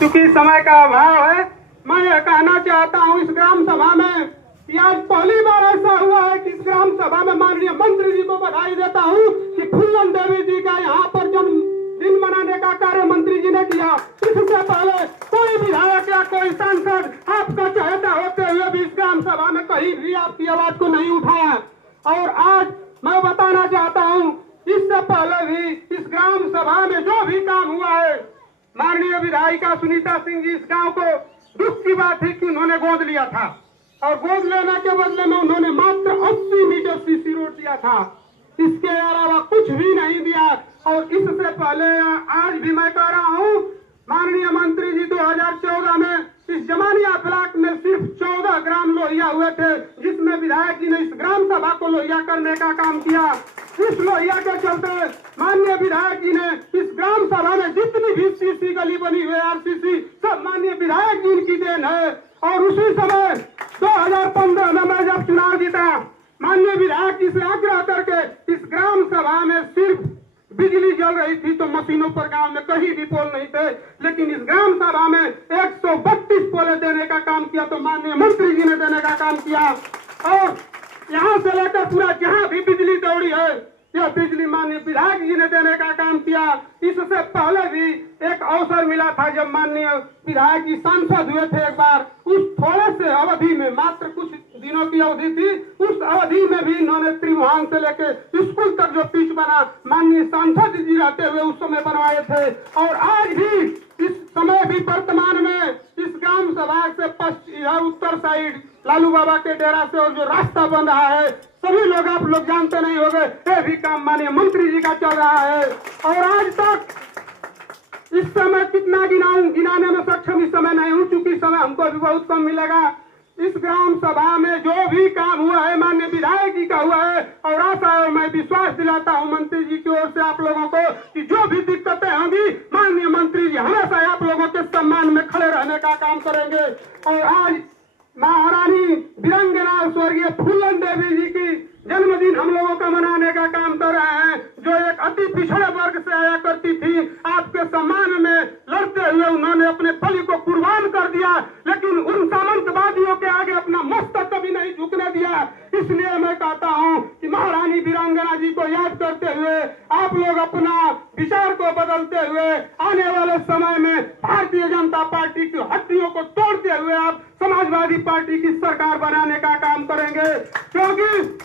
चूंकि समय का अभाव है, मैं यह कहना चाहता हूं इस ग्राम सभा में कि आज पहली बार ऐसा हुआ है कि इस ग्राम सभा में माननीय मंत्री जी को बधाई देता हूं कि फूलन देवी जी का यहाँ पर जन्मदिन मनाने का कार्य मंत्री जी ने किया। इससे पहले कोई विधायक या कोई सांसद आपका चहेता होते हुए भी इस ग्राम सभा में कहीं भी आपकी आवाज को नहीं उठाया। और आज मैं बताना चाहता हूं, इससे पहले भी इस ग्राम सभा में जो भी काम हुआ है, माननीय विधायिका सुनीता सिंह जी, इस गांव को दुख की बात है कि उन्होंने गोद लिया था और गोद लेने के बदले में उन्होंने मात्र 80 मीटर सीसी रोड दिया था, इसके अलावा कुछ भी नहीं दिया। और इससे पहले आज भी मैं कह रहा हूं, माननीय मंत्री जी 2014 में इस जमानिया ब्लॉक में सिर्फ 14 ग्राम लोहिया हुए थे, जिसमें विधायक जी ने इस ग्राम सभा को लोहिया करने का काम किया। इस लोहिया के चलते माननीय विधायक जी ने इस ग्राम सभा में जितनी भी सीसी गली बनी हुई आरसीसी सब माननीय विधायक जी की देन है। और उसी समय 2015 में मैं जब चुनाव जीता, माननीय विधायक जी से आग्रह करके इस ग्राम सभा में सिर्फ बिजली जल रही थी, तो मशीनों पर गांव में कहीं भी पोल नहीं थे, लेकिन इस ग्राम सभा में 132 पोले देने का काम किया, तो माननीय मंत्री जी ने देने का काम किया। और यहाँ से लेकर पूरा जहाँ भी बिजली दौड़ी है, यह बिजली माननीय विधायक जी ने देने का काम किया। इससे पहले भी एक अवसर मिला था जब माननीय विधायक जी सांसद हुए थे एक बार, उस थोड़े से अवधि में, मात्र कुछ दिनों की अवधि थी, उस अवधि में भी इन्होंने त्रिभुवन से लेकर स्कूल तक जो पिच बना माननीय सांसद जी रहते हुए उस समय बनवाए थे। और आज भी इस समय भी वर्तमान में इस ग्राम सभा से उत्तर साइड लालू बाबा के डेरा से और जो रास्ता बन रहा है, सभी लोग आप लोग जानते नहीं होंगे, ये भी काम माननीय मंत्री जी का चल रहा है। और आज तक इस समय कितना गिनाऊं, गिनाने में सक्षम इस समय नहीं हूं, चूंकि समय हमको भी बहुत कम मिलेगा। इस ग्राम सभा में जो भी काम हुआ है माननीय विधायक जी का हुआ है। और आशा है, मैं विश्वास दिलाता हूं मंत्री जी की ओर से आप लोगों को कि जो भी दिक्कतें होंगी माननीय मंत्री जी हमेशा आप लोगों के सम्मान में खड़े रहने का काम करेंगे। और आज महारानी वीरांगना स्वर्गीय फूलन देवी जी की जन्मदिन हम लोगों का मनाने का काम कर रहे हैं, जो एक अति पिछड़े वर्ग से आया करती थी। आपके सम्मान में लड़ते हुए उन्होंने अपने बलि को कुर्बान कर दिया, लेकिन उन सामंतवादियों के आगे अपना मस्तक कभी नहीं झुकने दिया। इसलिए मैं कहता हूं कि महारानी वीरांगना जी को याद करते हुए आप लोग अपना विचार को बदलते हुए आने वाले समय में भारतीय जनता पार्टी की हड्डियों को तोड़ते हुए आप समाजवादी पार्टी की सरकार बनाने का काम करेंगे, क्योंकि